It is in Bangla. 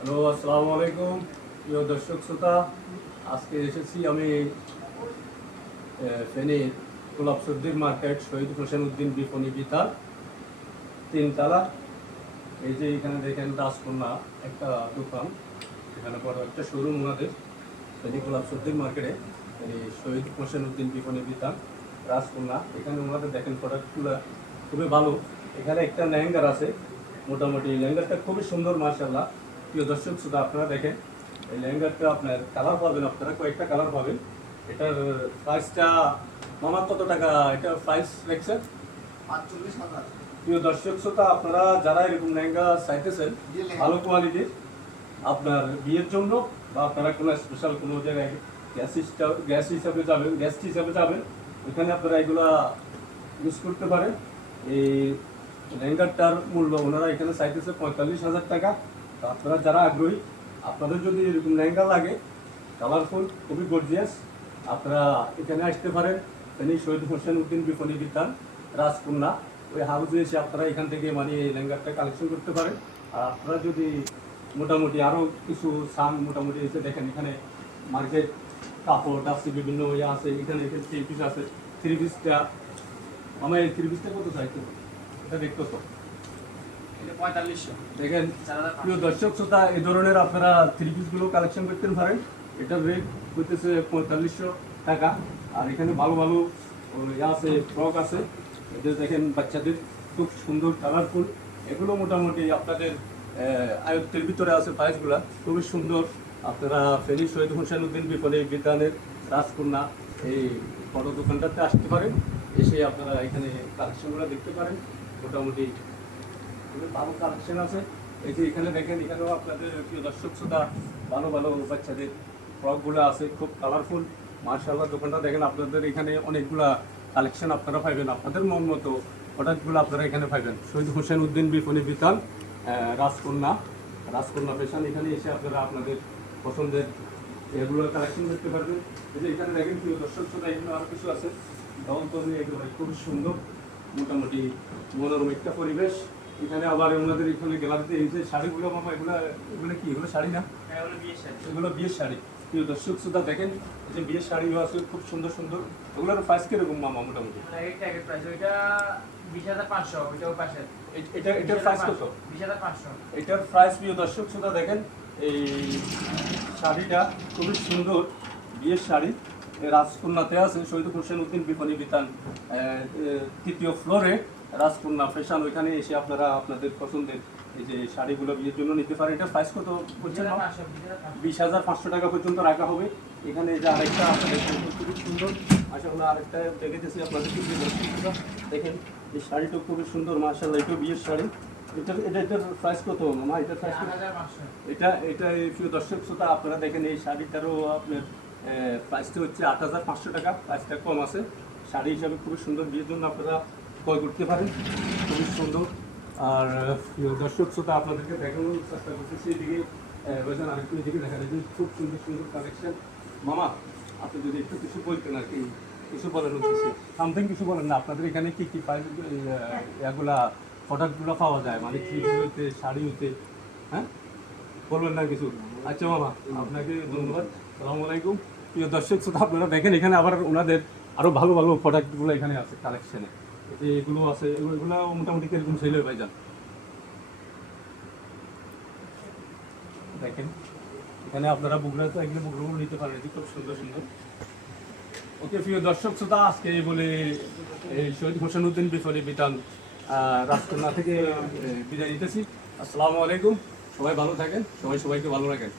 হ্যালো, আসসালামু আলাইকুম প্রিয় দর্শক শ্রোতা। আজকে এসেছি আমি ফেনীর গোলাপ সবজির মার্কেট শহীদ হোসেন উদ্দিন বিপণী বিতান তিনতলা। এই যে এখানে দেখেন রাজকন্যা একটা দোকান, এখানে বড় একটা শোরুম ওনাদের ফেনী গোলাপ সবজির মার্কেটে এই শহীদ হোসেন উদ্দিন বিপণী বিতান রাজকন্যা। এখানে ওনাদের দেখেন প্রোডাক্টগুলো খুবই ভালো। এখানে একটা লেহেঙ্গার আছে, মোটামুটি লেহেঙ্গারটা খুবই সুন্দর মাশাআল্লাহ। প্রিয় দর্শক শ্রোতা আপনারা দেখেন এই লেহেঙ্গারটা আপনার কালার পাবেন, আপনারা কয়েকটা কালার পাবেন। এটার প্রাইসটা মামা কত টাকা এটা প্রাইস রেখেছেন? ৪৫,০০০। প্রিয় দর্শক শ্রোতা আপনারা যারা এরকম লেহেঙ্গা চাইতেছেন ভালো কোয়ালিটির আপনার বিয়ের জন্য বা আপনারা কোনো স্পেশাল কোনো জায়গায় গ্যাস হিসাবে যাবেন, গেস্ট হিসাবে যাবেন, এখানে আপনারা এগুলা ইউজ করতে পারেন। এই লেহেঙ্গাটার মূল্য ওনারা এখানে চাইতেছে ৪৫,০০০ টাকা। তো আপনারা যারা আগ্রহী, আপনাদের যদি এরকম লেহেঙ্গা লাগে কালারফুল খুবই গর্জিয়াস, আপনারা এখানে আসতে পারেন। এখানে শহীদ হোসেন উদ্দিন বিপণী বিতান রাজকন্যা ওই হাউসে এসে আপনারা এখান থেকে মানে এই লেহেঙ্গাটা কালেকশন করতে পারেন। আর আপনারা যদি মোটামুটি আরও কিছু সান মোটামুটি এসে দেখেন, এখানে মার্কেট কাপড় আছে, বিভিন্ন ইয়ে আছে, এখানে এখানে থ্রি পিস আছে। থ্রি পিসটা আমার এই থ্রি পিসটা কত চাইতো এটা দেখতো তো এটা ৪৫০০। দেখেন প্রিয় দর্শক শ্রোতা, এই ধরনের আপনারা থ্রি পিসগুলো কালেকশন করতে পারেন। এটার রেট হইতেছে ৪৫০০ টাকা। আর এখানে ভালো ভালো ইয়ে আছে, ফ্রক আছে, এটা দেখেন বাচ্চাদের খুব সুন্দর কালারফুল। এগুলো মোটামুটি আপনাদের আয়ত্তের ভিতরে আছে, প্রাইসগুলো খুবই সুন্দর। আপনারা ফেনী শহীদ হোসেন উদ্দিন বিপণী বিতানের রাজকন্যা এই বড় দোকানটাতে আসতে পারেন, এসে আপনারা এখানে কালেকশনগুলো দেখতে পারেন। মোটামুটি খুবই ভালো কালেকশন আছে। এই যে এখানে দেখেন, এখানেও আপনাদের প্রিয় দর্শক শ্রোতা ভালো ভালো বাচ্চাদের ফ্রকগুলো আছে, খুব কালারফুল মার্শাল্লাহ। দোকানটা দেখেন, আপনাদের এখানে অনেকগুলা কালেকশন আপনারা পাইবেন, আপনাদের মন মতো প্রোডাক্টগুলো আপনারা এখানে পাইবেন। শহীদ হোসেন উদ্দিন বিপণী বিতান রাজকন্যা রাজকন্যা ফ্যাশন, এখানে এসে আপনারা আপনাদের পছন্দের এগুলো কালেকশন করতে পারবেন। এই যে এখানে দেখেন প্রিয় দর্শক শ্রোতা, এখানে আরও কিছু আছে তখন তো এগুলো খুব সুন্দর, মোটামুটি মনোরম একটা পরিবেশ। এখানে আবার ওনাদের এখানে গ্যালারিতে এই যে শাড়িগুলো মামা, এগুলো এগুলো কি, এগুলো শাড়ি না? হ্যাঁ, ওগুলো বিয়ের শাড়ি। এগুলো বিয়ের শাড়ি। প্রিয় দর্শক শ্রোতা দেখেন, এই যে বিয়ের শাড়িও আছে খুব সুন্দর সুন্দর। ওগুলোর প্রাইস কিরকম মামা মোটামুটি? ট্যাগের প্রাইস ওইটা ২০৫০০, ওইটাও পাশে। এটার প্রাইস কত? ২০৫০০। এটার প্রাইস প্রিয় দর্শক শ্রোতা দেখেন, এই শাড়িটা খুবই সুন্দর বিয়ের শাড়ি, রাজকন্যাতে আছে শহীদ হোসেন উদ্দিন বিপণী বিতান তৃতীয় ফ্লোরে রাজকন্যা ফ্যাশন। ওইখানে এসে আপনারা আপনাদের পছন্দের এই যে শাড়িগুলো বিয়ের জন্য নিতে পারেন। এটার প্রাইস কত বলছেন? ২০,৫০০ টাকা পর্যন্ত রাখা হবে। এখানে যে আরেকটা আপনাদের খুবই সুন্দর মাশাআল্লাহ, আরেকটা দেখেছি আপনাদের দেখেন, এই শাড়িটা খুবই সুন্দর মাশাআল্লাহ, এটাও বিয়ের শাড়ি। এটার প্রাইস কত মামা? এটার প্রাইস কত? এটা এই প্রিয় দর্শক শ্রোতা আপনারা দেখেন, এই শাড়িটারও আপনার প্রাইসটা হচ্ছে ৮,৫০০ টাকা। প্রাইসটা কম আছে, শাড়ি হিসাবে খুবই সুন্দর, বিয়ের জন্য আপনারা ক্রয় করতে পারেন, খুবই সুন্দর। আর প্রিয় দর্শক শ্রোতা আপনাদেরকে দেখানোর চেষ্টা করতেছি, এদিকে রয়েছেন আরেকটু, এদিকে দেখা যায় খুব সুন্দর সুন্দর কালেকশন। মামা আপনি যদি একটু কিছু বলতেন আর কি, কিছু বলেন হচ্ছে সামথিং, কিছু বলেন না আপনাদের এখানে কী কী প্রাইস এগুলা প্রোডাক্টগুলো পাওয়া যায়, মানে থ্রি পিস হইতে শাড়ি হইতে, হ্যাঁ বলবেন না কিছু? আচ্ছা মামা, আপনাকে ধন্যবাদ। আসসালামু আলাইকুম প্রিয় দর্শক শ্রোতা আপনারা দেখেন, এখানে আবার ওনাদের আরও ভালো ভালো প্রোডাক্টগুলো এখানে আছে কালেকশনে। এগুলো আছে, এগুলো মোটামুটি কিরকম সেল হয় ভাইজান? দেখেন এখানে আপনারা বুকরা তো এগুলো বুকগুলো নিতে পারেন, এটি খুব সুন্দর সুন্দর। ওকে প্রিয় দর্শক শ্রোতা, আজকে এই বলে এই শহীদ হোসেন উদ্দিন বিপণী বিতান রাজকন্যা থেকে বিদায় নিতেছি। আসসালামু আলাইকুম, সবাই ভালো থাকেন, সবাইকে ভালো রাখেন।